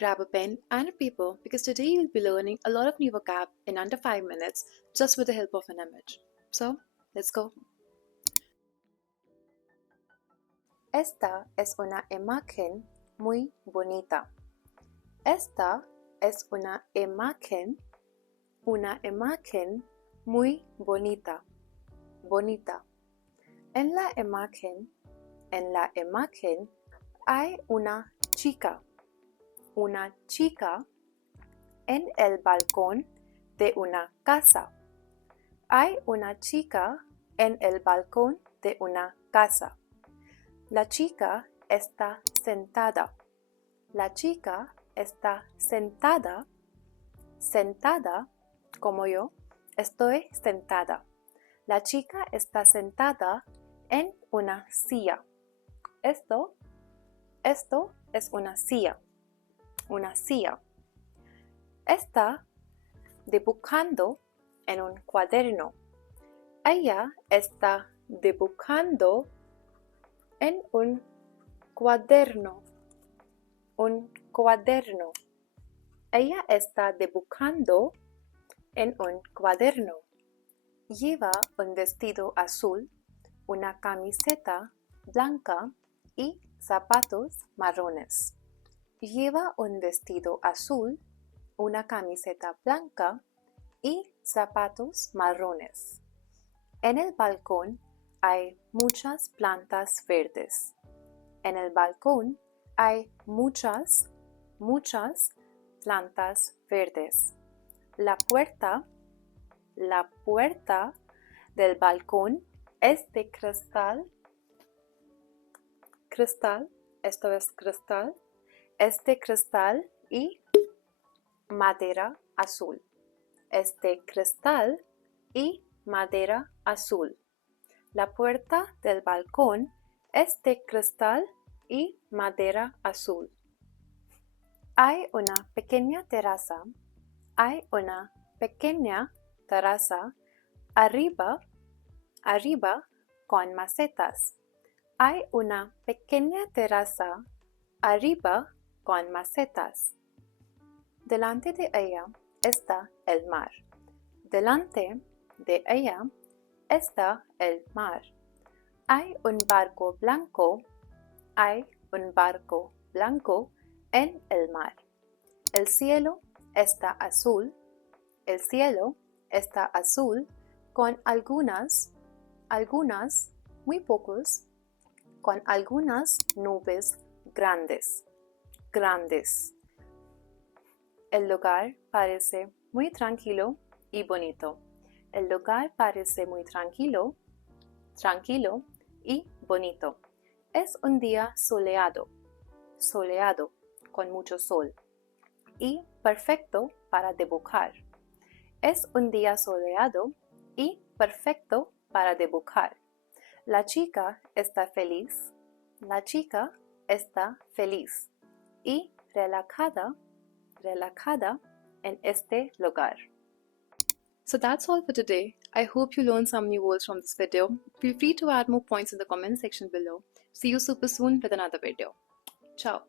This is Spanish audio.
grab a pen and a paper because today you'll be learning a lot of new vocab in under 5 minutes just with the help of an image. So, let's go. Esta es una imagen muy bonita. Esta es una imagen muy bonita. Bonita. En la imagen hay una chica en el balcón de una casa. Hay una chica en el balcón de una casa. La chica está sentada. La chica está sentada como yo. Estoy sentada. La chica está sentada en una silla. Esto es una silla. Una silla. Está dibujando en un cuaderno. Ella está dibujando en un cuaderno. Un cuaderno. Ella está dibujando en un cuaderno. Lleva un vestido azul, una camiseta blanca y zapatos marrones. Lleva un vestido azul, una camiseta blanca y zapatos marrones. En el balcón hay muchas plantas verdes. En el balcón hay muchas plantas verdes. La puerta del balcón es de cristal. Esto es cristal. Es de cristal y madera azul. Es de cristal y madera azul. La puerta del balcón es de cristal y madera azul. Hay una pequeña terraza. Hay una pequeña terraza arriba con macetas. Hay una pequeña terraza arriba con macetas. Delante de ella está el mar. Delante de ella está el mar. Hay un barco blanco. Hay un barco blanco en el mar. El cielo está azul. El cielo está azul con algunas, muy pocos, con algunas nubes grandes. El lugar parece muy tranquilo y bonito. El lugar parece muy tranquilo y bonito. Es un día soleado, con mucho sol, y perfecto para dibujar. Es un día soleado y perfecto para dibujar. La chica está feliz. La chica está feliz y relajada en este lugar. So that's all for today. I hope you learned some new words from this video. Feel free to add more points in the comment section below. See you super soon with another video. Ciao.